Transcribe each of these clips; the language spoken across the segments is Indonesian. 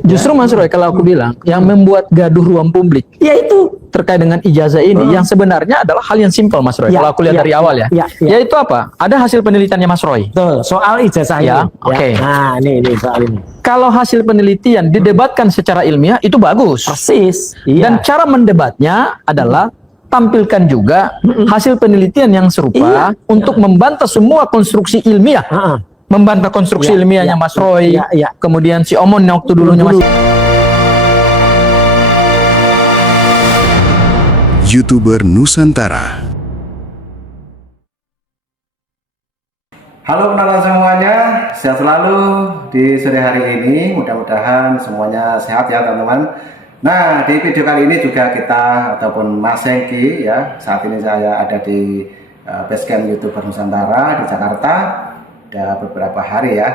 Justru Mas Roy, kalau aku bilang yang membuat gaduh ruang publik, yaitu terkait dengan ijazah ini, yang sebenarnya adalah hal yang simpel, Mas Roy. Kalau aku lihat dari awal ya, yaitu apa? Ada hasil penelitiannya Mas Roy. Betul, soal ijazah Ya, ini. oke. Nah, ini soal ini. Kalau hasil penelitian didebatkan secara ilmiah, itu bagus. Persis. Dan cara mendebatnya adalah tampilkan juga hasil penelitian yang serupa untuk membantah semua konstruksi ilmiah. Membantah konstruksi ilmiahnya Mas Roy, kemudian si Omon yang waktu dulunya masih YouTuber Nusantara. Halo penonton semuanya, sehat selalu di sore hari ini. Mudah-mudahan semuanya sehat ya teman-teman. Nah, di video kali ini juga kita ataupun Mas Hengki ya, saat ini saya ada di basecamp YouTuber Nusantara di Jakarta. Udah beberapa hari ya.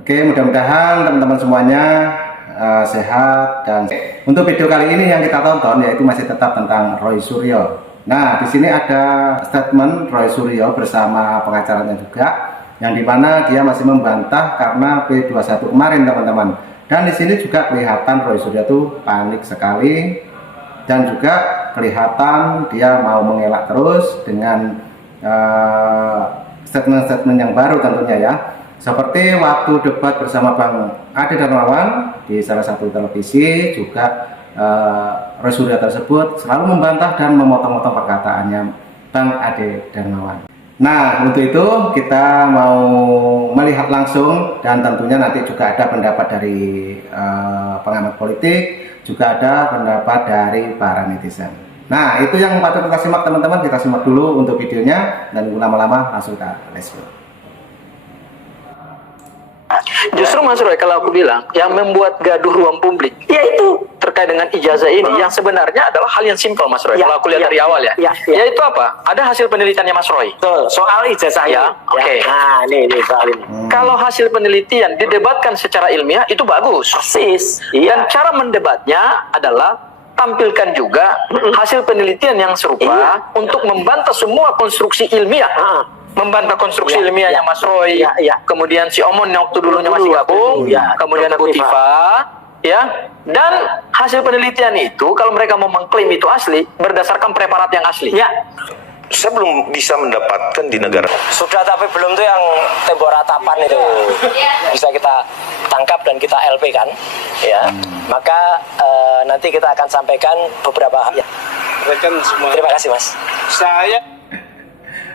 Oke, mudah-mudahan teman-teman semuanya sehat. Dan untuk video kali ini yang kita tonton yaitu masih tetap tentang Roy Suryo. Nah, di sini ada statement Roy Suryo bersama pengacaranya juga, yang dimana dia masih membantah karena P21 kemarin teman-teman. Dan di sini juga kelihatan Roy Suryo itu panik sekali, dan juga kelihatan dia mau mengelak terus dengan statement-statement yang baru tentunya ya. Seperti waktu debat bersama Bang Ade Darmawan di salah satu televisi, juga Roy Suryo tersebut selalu membantah dan memotong-motong perkataannya Bang Ade Darmawan. Nah, untuk itu kita mau melihat langsung, dan tentunya nanti juga ada pendapat dari pengamat politik, juga ada pendapat dari para netizen. Nah, itu yang patut kita simak teman-teman. Kita simak dulu untuk videonya, dan lama-lama langsung kita let's go. Justru Mas Roy, kalau aku bilang yang membuat gaduh ruang publik, yaitu terkait dengan ijazah ini, yang sebenarnya adalah hal yang simpel, Mas Roy. Kalau aku lihat dari awal ya, yaitu apa? Ada hasil penelitiannya Mas Roy. Betul, soal ijazah ini. Oke. Nah, ini soal ini. Kalau hasil penelitian didebatkan secara ilmiah, itu bagus. Persis. Dan cara mendebatnya adalah tampilkan juga hasil penelitian yang serupa untuk membantah semua konstruksi ilmiah. Membantah konstruksi ilmiahnya Mas Roy, kemudian si Omon yang waktu dulunya masih gabung, kemudian Bu Tifa, ya. Dan hasil penelitian itu, kalau mereka mau mengklaim itu asli, berdasarkan preparat yang asli. Saya belum bisa mendapatkan di negara. Sudah, tapi belum tuh yang tembok ratapan itu bisa kita tangkap dan kita LP kan, ya. Maka nanti kita akan sampaikan beberapa hal. Ya. Terima kasih Mas.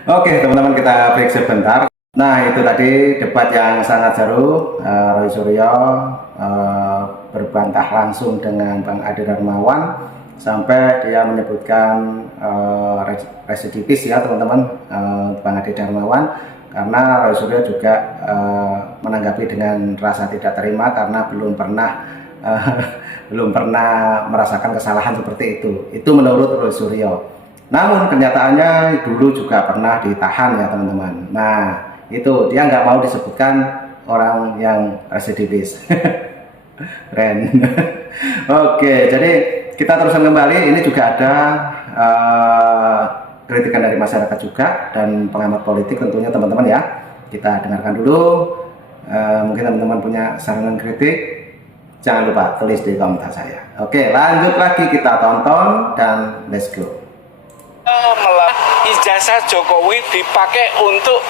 Oke teman-teman, kita break sebentar. Nah, itu tadi debat yang sangat seru. Roy Suryo berbantah langsung dengan Bang Ade Darmawan, sampai dia menyebutkan residivis ya teman-teman, Bang Ade Darmawan, karena Roy Suryo juga menanggapi dengan rasa tidak terima karena belum pernah merasakan kesalahan seperti itu. Itu menurut Roy Suryo. Namun kenyataannya dulu juga pernah ditahan ya teman-teman. Nah, itu dia nggak mau disebutkan orang yang residivis. Keren. Oke, jadi kita teruskan kembali. Ini juga ada kritikan dari masyarakat juga dan pengamat politik tentunya teman-teman ya. Kita dengarkan dulu. Mungkin teman-teman punya saran kritik, jangan lupa tulis di komentar saya. Oke, lanjut lagi, kita tonton dan let's go. Ijazah Jokowi dipakai untuk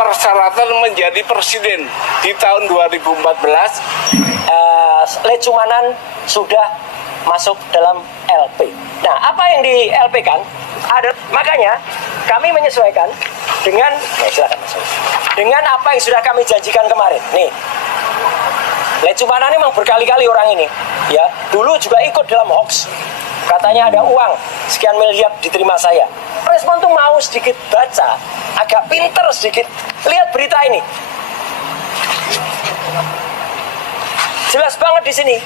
persyaratan menjadi presiden di tahun 2014. Lecumanan sudah masuk dalam LP. Nah, apa yang di LP kan? Makanya kami menyesuaikan dengan silakan Mas. Dengan apa yang sudah kami janjikan kemarin. Nih, Lecumanan ini memang berkali-kali orang ini, ya. Dulu juga ikut dalam hoax. Katanya ada uang sekian miliar diterima saya. Respon tuh mau sedikit baca, agak pinter sedikit. Lihat berita ini. Jelas banget di sini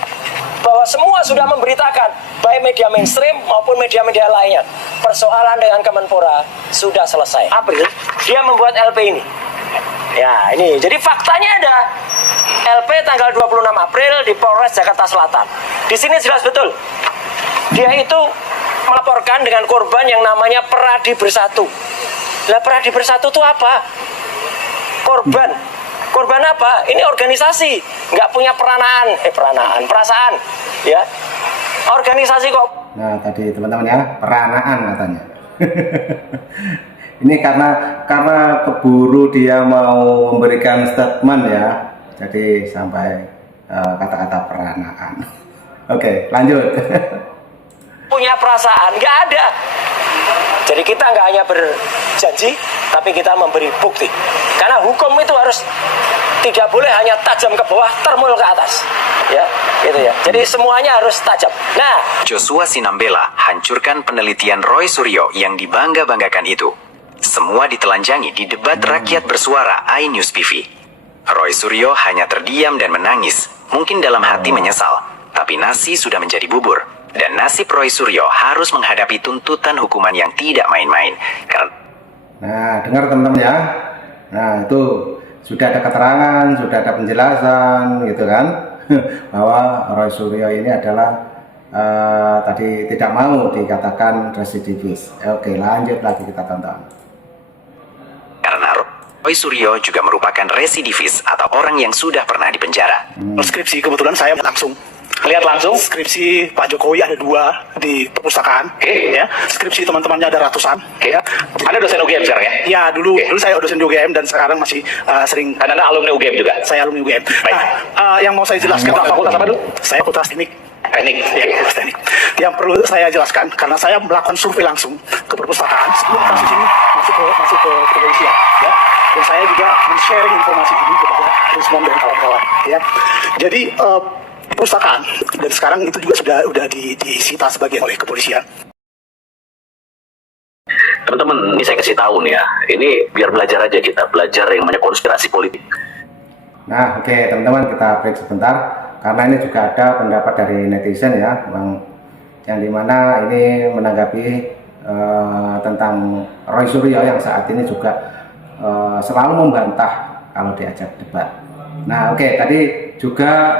bahwa semua sudah memberitakan, baik media mainstream maupun media-media lainnya. Persoalan dengan Kemenpora sudah selesai. April dia membuat LP ini. Ya, ini. Jadi faktanya ada LP tanggal 26 April di Polres Jakarta Selatan. Di sini jelas betul. Dia itu melaporkan dengan korban yang namanya Peradi Bersatu. Lah, Peradi Bersatu itu apa? Korban Korban apa? Ini organisasi, nggak punya perasaan, ya. Organisasi kok. Nah tadi teman-teman ya, peranaan katanya. Ini karena keburu dia mau memberikan statement ya, jadi sampai kata-kata peranaan. Oke, lanjut. Punya perasaan, nggak ada. Jadi kita nggak hanya berjanji, tapi kita memberi bukti. Karena hukum itu harus tidak boleh hanya tajam ke bawah, termul ke atas. Ya, gitu ya. Jadi semuanya harus tajam. Nah, Joshua Sinambela hancurkan penelitian Roy Suryo yang dibangga-banggakan itu. Semua ditelanjangi di debat rakyat bersuara iNews PV. Roy Suryo hanya terdiam dan menangis, mungkin dalam hati menyesal. Tapi nasi sudah menjadi bubur. Dan nasib Roy Suryo harus menghadapi tuntutan hukuman yang tidak main-main. Karena Nah, dengar teman-teman ya. Nah, itu sudah ada keterangan, sudah ada penjelasan gitu kan. Bahwa Roy Suryo ini adalah tadi tidak mau dikatakan residivis. Oke, lanjut lagi kita tonton. Karena Roy Suryo juga merupakan residivis atau orang yang sudah pernah dipenjara. Skripsi kebetulan saya langsung Lihat langsung. skripsi Pak Jokowi ada 2 di perpustakaan. Oke. Ya, skripsi teman-temannya ada ratusan. Oke. Anda dosen UGM sekarang ya? Ya, dulu Oke. saya dosen di UGM dan sekarang masih sering. Anda alumni UGM juga? Saya alumni UGM. Baik. Nah, yang mau saya jelaskan Fakultas apa dulu? Saya fakultas teknik. Teknik. Ya, fakultas teknik. Yang perlu saya jelaskan karena saya melakukan survei langsung ke perpustakaan sebelum kasus ini masuk ke kepolisian. Ya. Dan saya juga men-sharing informasi ini kepada Rismon dan kawan-kawan. Ya. Jadi perpustakaan dan sekarang itu juga sudah disita sebagian oleh kepolisian. Teman-teman, ini saya kasih tahu nih ya, ini biar belajar aja kita, belajar yang namanya konspirasi politik. Nah, oke teman-teman, kita break sebentar karena ini juga ada pendapat dari netizen ya, yang dimana ini menanggapi tentang Roy Suryo yang saat ini juga selalu membantah kalau diajak debat. Nah, oke, tadi juga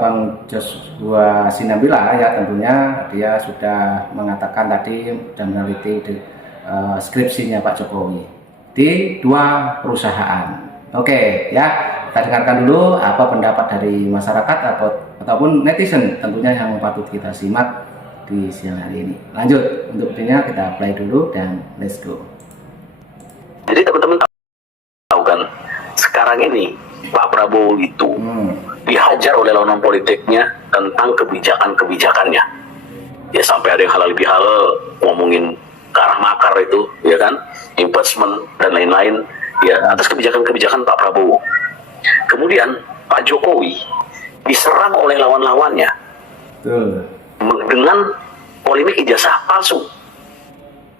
Bang Joshua Sinambela ya, tentunya dia sudah mengatakan tadi dan meneliti skripsinya Pak Jokowi di 2 perusahaan. Oke ya, kita dengarkan dulu apa pendapat dari masyarakat ataupun netizen tentunya yang patut kita simak di siang hari ini. Lanjut, untuk videonya kita play dulu dan let's go. Jadi teman-teman tahu kan, sekarang ini Pak Prabowo itu dihajar oleh lawan politiknya tentang kebijakan-kebijakannya. Ya sampai ada yang halal bihalal ngomongin ke arah makar itu, ya kan, impeachment dan lain-lain, ya atas kebijakan-kebijakan Pak Prabowo. Kemudian Pak Jokowi diserang oleh lawan-lawannya dengan polemik ijazah palsu.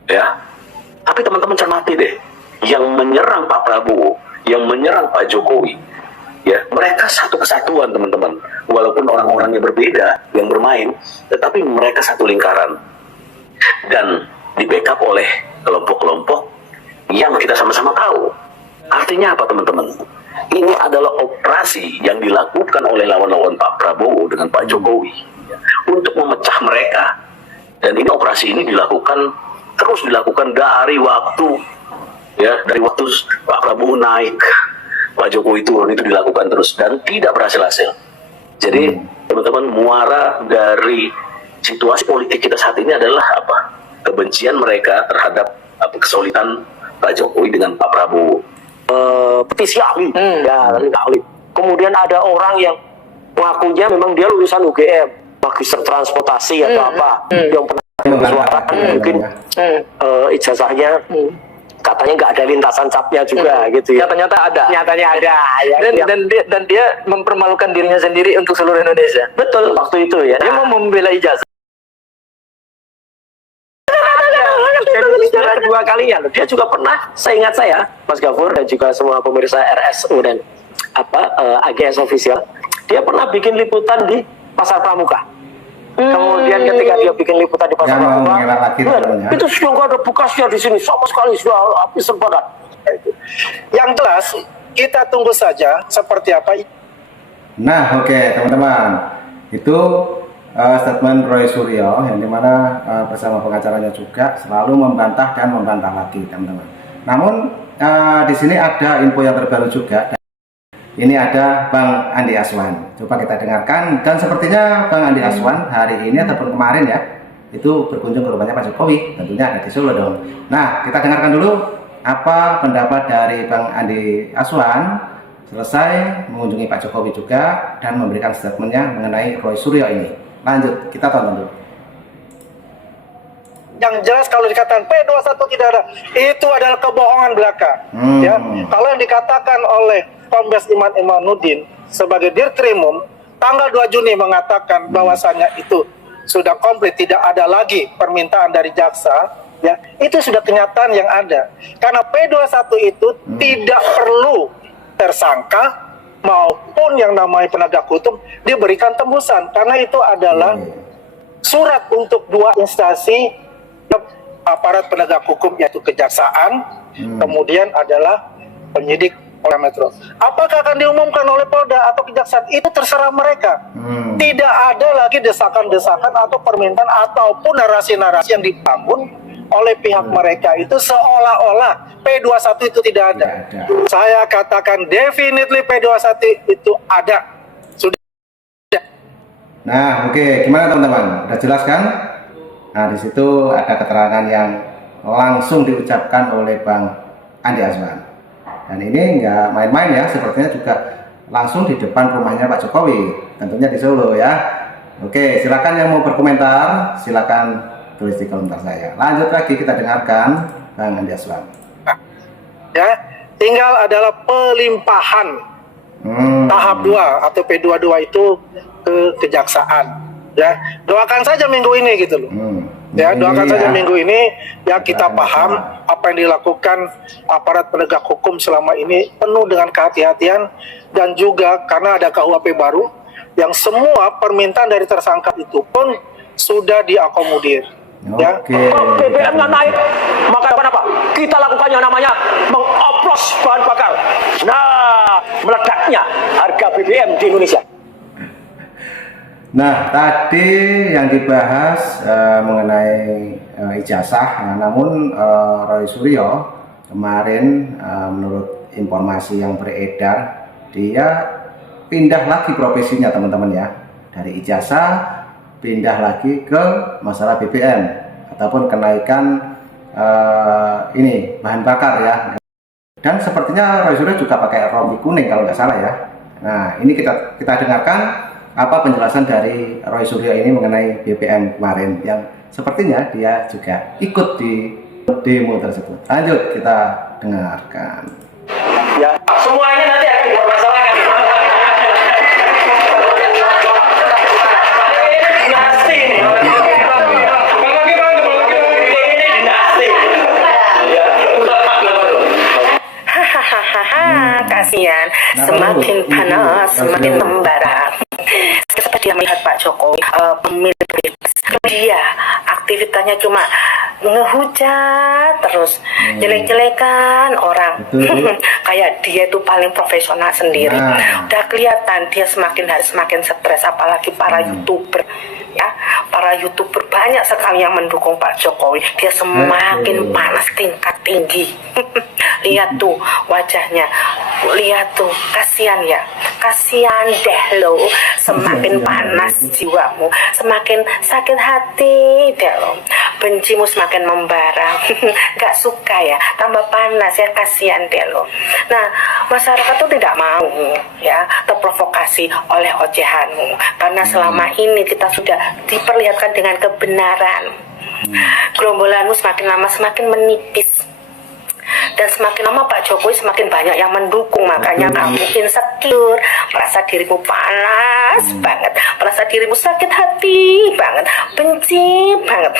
Ya, tapi teman-teman cermati deh, yang menyerang Pak Prabowo, yang menyerang Pak Jokowi, ya mereka satu kesatuan teman-teman, walaupun orang-orangnya berbeda yang bermain, tetapi mereka satu lingkaran dan di backup oleh kelompok-kelompok yang kita sama-sama tahu. Artinya apa teman-teman? Ini adalah operasi yang dilakukan oleh lawan-lawan Pak Prabowo dengan Pak Jokowi ya, untuk memecah mereka. Dan ini operasi ini terus dilakukan dari waktu Pak Prabowo naik, Pak Jokowi turun, itu dilakukan terus dan tidak berhasil. Jadi teman-teman, muara dari situasi politik kita saat ini adalah apa? Kebencian mereka terhadap kesulitan Pak Jokowi dengan Pak Prabowo. petisi ahli, ya ahli. Kemudian ada orang yang mengakunya memang dia lulusan UGM, magister transportasi atau apa, yang pernah bersuara, mungkin ijazahnya katanya nggak ada lintasan capnya juga gitu ya. Ternyata ada. Nyatanya ada. Ya, Dan dia mempermalukan dirinya sendiri untuk seluruh Indonesia. betul waktu itu ya. Dia mau membela ijazah. Dan kedua kalinya loh, dia juga pernah, seingat saya, Mas Gafur dan juga semua pemirsa RSU dan AGS official, dia pernah bikin liputan di Pasar Pramuka. Kemudian ketika dia bikin liputan di Pasar Pramuka, itu sudah nggak ada bekasnya di sini, sama sekali sudah habis sempadan. Yang jelas kita tunggu saja seperti apa. Nah, oke teman-teman, itu statement Roy Suryo yang dimana bersama pengacaranya juga selalu membantah dan membantah lagi teman-teman. Namun di sini ada info yang terbaru juga ini ada Bang Andi Aswan. Coba kita dengarkan. Dan sepertinya Bang Andi Aswan hari ini ataupun kemarin ya, itu berkunjung ke rumahnya Pak Jokowi. Tentunya ada di Solo dong. Nah, kita dengarkan dulu apa pendapat dari Bang Andi Aswan selesai mengunjungi Pak Jokowi juga dan memberikan statementnya mengenai Roy Suryo ini. Lanjut, kita tonton dulu. Yang jelas kalau dikatakan P21 tidak ada, itu adalah kebohongan belaka. Ya, kalau yang dikatakan oleh Kombes Iman Imanuddin sebagai Dirkrimum tanggal 2 Juni mengatakan bahwasanya itu sudah komplit, tidak ada lagi permintaan dari jaksa, ya, itu sudah kenyataan yang ada. Karena P21 itu tidak perlu tersangka maupun yang namanya penegak hukum diberikan tembusan, karena itu adalah surat untuk dua instansi aparat penegak hukum, yaitu kejaksaan, kemudian adalah penyidik Polda Metro. Apakah akan diumumkan oleh Polda atau kejaksaan, itu terserah mereka. Tidak ada lagi desakan-desakan atau permintaan ataupun narasi-narasi yang dibangun oleh pihak mereka itu seolah-olah P21 itu tidak ada. Saya katakan definitely P21 itu ada. Sudah. Nah, oke, gimana teman-teman? Udah jelas kan? Nah, di situ ada keterangan yang langsung diucapkan oleh Bang Andi Aswan. Dan ini nggak main-main ya, sepertinya juga langsung di depan rumahnya Pak Jokowi, tentunya di Solo ya. Oke, silakan yang mau berkomentar, silakan tulis di komentar saya. Lanjut lagi kita dengarkan Bang Andi Aswan. Ya, tinggal adalah pelimpahan tahap 2 atau P22 itu ke kejaksaan. Ya, doakan saja minggu ini gitu loh. Ya, doakan saja minggu ini ya, kita paham apa yang dilakukan aparat penegak hukum selama ini penuh dengan kehati-hatian, dan juga karena ada KUHP baru yang semua permintaan dari tersangka itu pun sudah diakomodir. Ya. BBM-nya naik, maka apa? Kita lakukan yang namanya mengoplos bahan bakar. Nah, meledaknya harga BBM di Indonesia. Nah, tadi yang dibahas mengenai ijazah, namun Roy Suryo kemarin menurut informasi yang beredar, dia pindah lagi profesinya teman-teman ya, dari ijazah pindah lagi ke masalah BBM ataupun kenaikan ini bahan bakar ya. Dan sepertinya Roy Suryo juga pakai rompi kuning kalau nggak salah ya. Nah, ini kita dengarkan apa penjelasan dari Roy Suryo ini mengenai BBM kemarin, yang sepertinya dia juga ikut di demo tersebut. Lanjut kita dengarkan. Ya, semuanya nanti akan dipermasalahkan. Dinasti ini. Hahaha, kasihan, semakin panas, semakin membara. Seperti yang melihat Pak Jokowi, pemilik dia aktivitasnya cuma ngehujat terus, jelek-jelekan orang. Kayak dia itu paling profesional sendiri. Udah kelihatan dia semakin hari semakin stres, apalagi para YouTuber. Ya, para YouTuber banyak sekali yang mendukung Pak Jokowi. Dia semakin panas tingkat tinggi. Lihat tuh wajahnya, lihat tuh, kasihan ya, kasihan deh lo. Semakin panas jiwamu, semakin sakit hati deh lo. Bencimu semakin membara. Gak suka ya, tambah panas ya, kasihan deh lo. Nah, masyarakat tuh tidak mau ya terprovokasi oleh ocehanmu, karena selama ini kita sudah diperlihatkan dengan kebenaran. Gerombolanmu semakin lama semakin menipis, dan semakin lama Pak Jokowi semakin banyak yang mendukung. Makanya kamu insecure, merasa dirimu panas banget, merasa dirimu sakit hati banget, benci banget.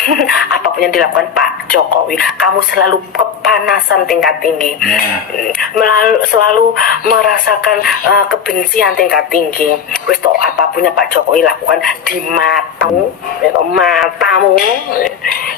Apapun yang dilakukan Pak Jokowi, kamu selalu kepanasan tingkat tinggi, selalu merasakan kebencian tingkat tinggi. Wis toh, apapun yang Pak Jokowi lakukan di matamu,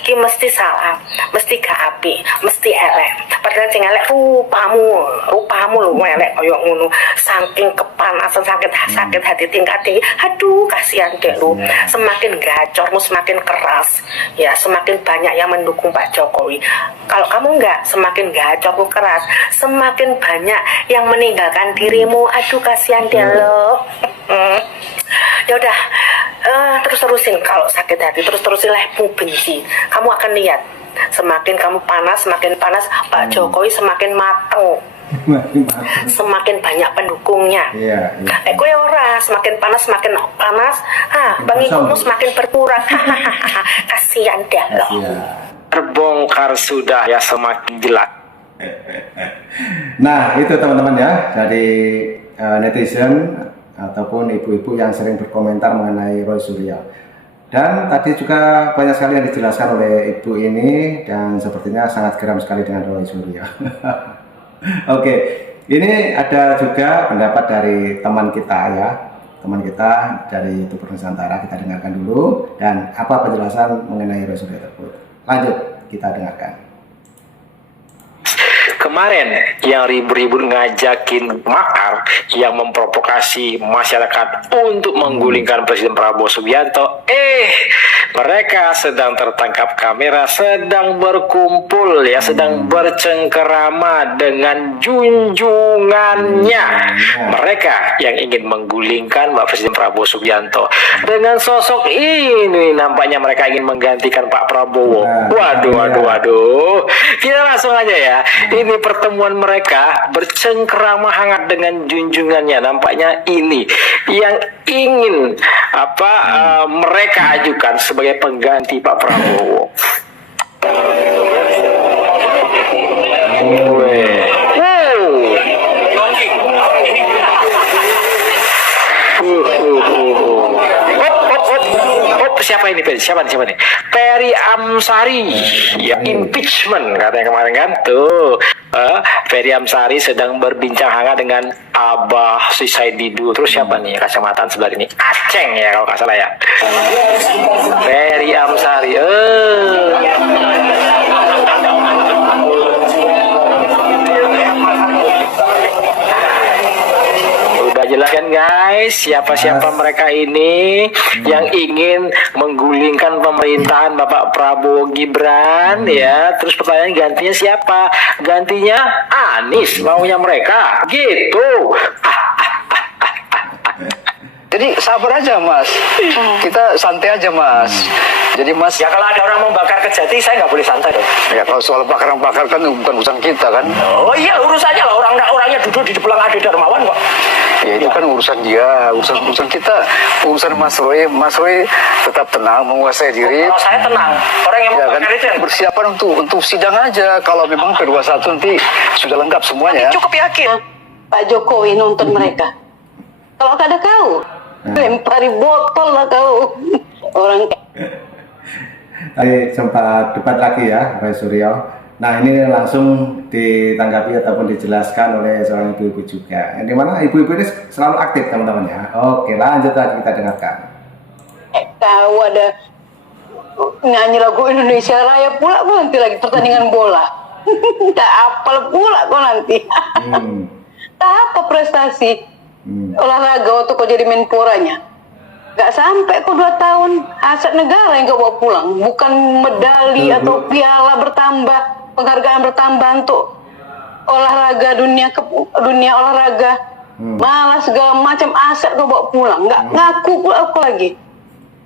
ki mesti salah, mesti gak api, mesti elek. Padahal sing elek rupamu lu elek koyo ngono, saking kepanasan, sakit hati tingkat tinggi. Aduh, kasihan deh lu. Semakin gacormu semakin keras, ya semakin banyak yang mendukung Pak Jokowi. Kalau kamu enggak, semakin gacormu keras, semakin banyak yang meninggalkan dirimu. Aduh, kasihan deh lo. Ya udah, terusin kalau sakit hati, terusin lehmu benci. Kamu akan lihat, semakin kamu panas, Pak Jokowi semakin mateng. Semakin banyak pendukungnya. Kowe ora, semakin panas, Bang Ikomu semakin berkurang. Kasihan dah loh. Terbongkar sudah ya, semakin jelas. Nah, itu teman-teman ya, dari netizen ataupun ibu-ibu yang sering berkomentar mengenai Roy Suryo. Dan tadi juga banyak sekali yang dijelaskan oleh ibu ini, dan sepertinya sangat geram sekali dengan Roy Suryo. Oke, ini ada juga pendapat dari teman kita ya, teman kita dari YouTuber Nusantara. Kita dengarkan dulu, dan apa penjelasan mengenai Roy Suryo tersebut. Lanjut, kita dengarkan. Kemarin yang ribut-ribut ngajakin makar, yang memprovokasi masyarakat untuk menggulingkan Presiden Prabowo Subianto, mereka sedang tertangkap kamera, sedang berkumpul ya, sedang bercengkerama dengan junjungannya. Mereka yang ingin menggulingkan Pak Presiden Prabowo Subianto. Dengan sosok ini nampaknya mereka ingin menggantikan Pak Prabowo. Waduh. Kita langsung aja ya. Ini pertemuan mereka bercengkerama hangat dengan junjungannya. Nampaknya ini yang ingin mereka ajukan sebagai pengganti Pak Prabowo. Siapa ini? Siapa nih? Ferry Amsari, ya impeachment katanya kemarin kan tuh. Ferry Amsari sedang berbincang hangat dengan Abah si Said Didu. Terus siapa nih kacamataan sebelah ini? Aceng ya kalau nggak salah ya. Ferry Amsari. Jelas kan guys, siapa-siapa mereka ini yang ingin menggulingkan pemerintahan Bapak Prabowo Gibran ya. Terus pertanyaan, gantinya siapa? Gantinya Anies maunya mereka gitu. Jadi sabar aja mas, kita santai aja mas. Jadi mas, ya kalau ada orang mau bakar Kejati, saya nggak boleh santai dong. Ya kalau soal bakar-bakar kan bukan urusan kita kan. Oh iya, urusannya lah, orangnya duduk di depan Ade Darmawan kok. Ya itu kan urusan dia, urusan kita, urusan Mas Roy tetap tenang, menguasai diri. Kalau saya tenang, orang yang mau ya, kan, bakar itu yang bersiapan untuk sidang aja. Kalau memang P21 nanti sudah lengkap semuanya. Cukup yakin Pak Jokowi nonton mereka. Kalau ada kau lempari botol lah kau orang. Tadi sempat debat lagi ya Roy Suryo. Nah ini langsung ditanggapi ataupun dijelaskan oleh seorang ibu-ibu juga, yang dimana ibu-ibu ini selalu aktif teman-teman ya. Oke, lanjut lagi kita dengarkan. Tahu ada nyanyi lagu Indonesia Raya pula kok nanti lagi pertandingan bola. Tak apal pula kok nanti. Tak apa prestasi olahraga waktu kau jadi menporanya. Gak sampai kok 2 tahun, aset negara yang kau bawa pulang, bukan medali atau piala bertambah, penghargaan bertambah untuk olahraga, dunia olahraga. Malah segala macam aset kau bawa pulang, nggak ngaku pula aku lagi.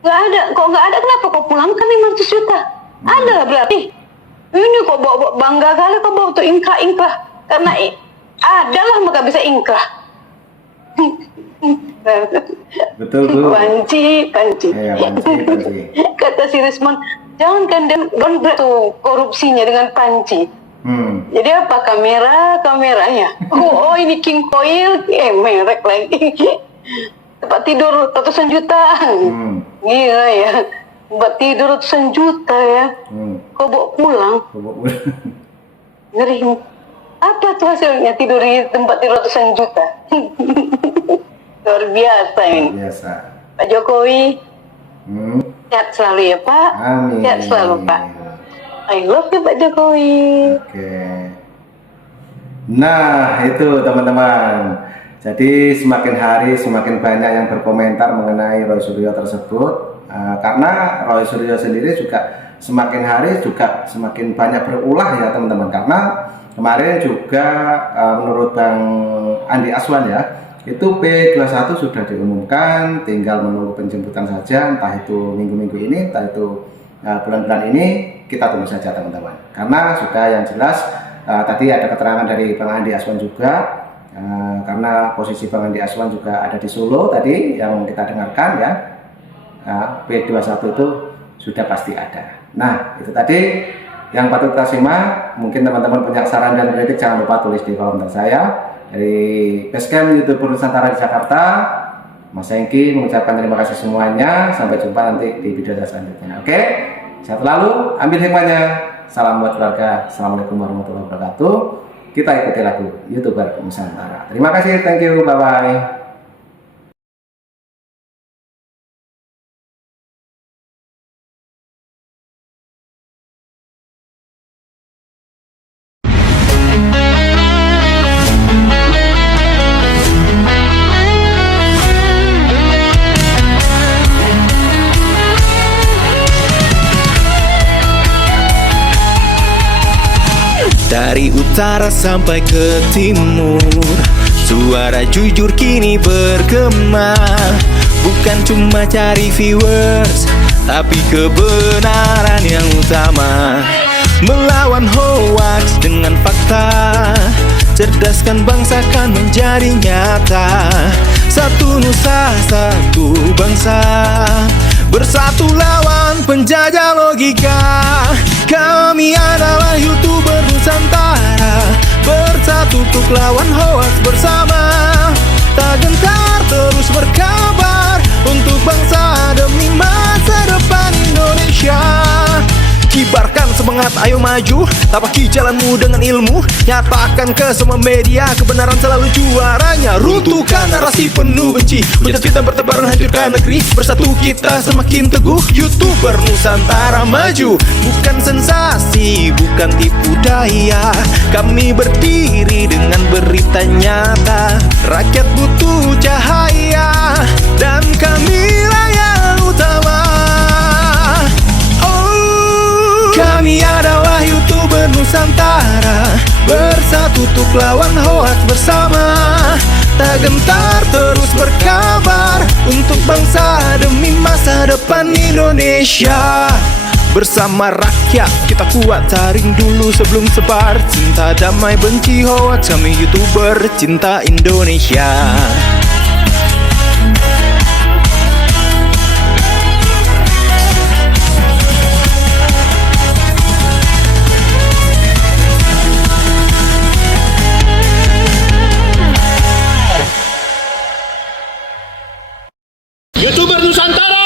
Nggak ada, kok nggak ada, kenapa kau pulangkan 500 juta? Ada lah berarti. Ini kok bawa bangga kali kau bawa tuh ingkrah, karena adalah maka bisa ingkrah. Betul Bu. Panci. Ya, Panci. Kata si Rismon, jangan kandang tuh korupsinya dengan Panci. Jadi apa kameranya? Oh ini King Coil, merek lagi. Tempat tidur ratusan juta. Gila ya. Tempat tidur ratusan juta ya. Kau bawa pulang. Ngeri. Apa tuh hasilnya tidur di tempat tidur ratusan juta? Luar biasa ini. Biasa. Pak Jokowi, sehat selalu ya Pak. Amin. Sehat selalu Pak. I love you Pak Jokowi. Oke. Nah itu teman-teman. Jadi semakin hari semakin banyak yang berkomentar mengenai Roy Suryo tersebut, karena Roy Suryo sendiri juga semakin hari juga semakin banyak berulah ya teman-teman. Karena kemarin juga menurut Bang Andi Aswan ya, itu P21 sudah diumumkan, tinggal menunggu penjemputan saja, entah itu minggu-minggu ini, entah itu bulan-bulan ini, kita tunggu saja teman-teman. Karena sudah yang jelas tadi ada keterangan dari Bang Andi Aswan juga. Karena posisi Bang Andi Aswan juga ada di Solo tadi yang kita dengarkan ya, P21 itu sudah pasti ada. Nah itu tadi yang patut kita simak. Mungkin teman-teman punya saran dan kritik, jangan lupa tulis di kolom komentar saya. Dari Basecamp YouTuber Nusantara di Jakarta, Mas Hengki mengucapkan terima kasih semuanya. Sampai jumpa nanti di video selanjutnya. Oke, sehat selalu, ambil hikmahnya. Salam buat keluarga. Assalamualaikum warahmatullahi wabarakatuh. Kita ikuti lagu YouTuber Nusantara. Terima kasih, thank you, bye-bye. Dari utara sampai ke timur, suara jujur kini bergema. Bukan cuma cari viewers, tapi kebenaran yang utama. Melawan hoax dengan fakta, cerdaskan bangsa kan menjadi nyata. Satu nusa, satu bangsa, bersatu lawan penjajah logika. Kami adalah YouTuber Nusantara, bersatu untuk lawan hoax bersama. Tak gentar terus berkabar untuk bangsa demi masa depan Indonesia. Kibarkan semangat, ayo maju, tapaki jalanmu dengan ilmu. Nyatakan ke semua media, kebenaran selalu juaranya. Runtuhkan narasi penuh benci, hujat fitnah bertebaran, hancurkan negeri. Bersatu kita semakin teguh, YouTuber Nusantara maju. Bukan sensasi, bukan tipu daya, kami berdiri dengan berita nyata. Rakyat butuh cahaya, dan kamilah yang utama. Kami adalah YouTuber Nusantara, bersatu untuk lawan hoax bersama. Tak gentar terus berkabar untuk bangsa demi masa depan Indonesia. Bersama rakyat kita kuat, taring dulu sebelum sebar. Cinta damai benci hoax, kami YouTuber cinta Indonesia. YouTuber Nusantara.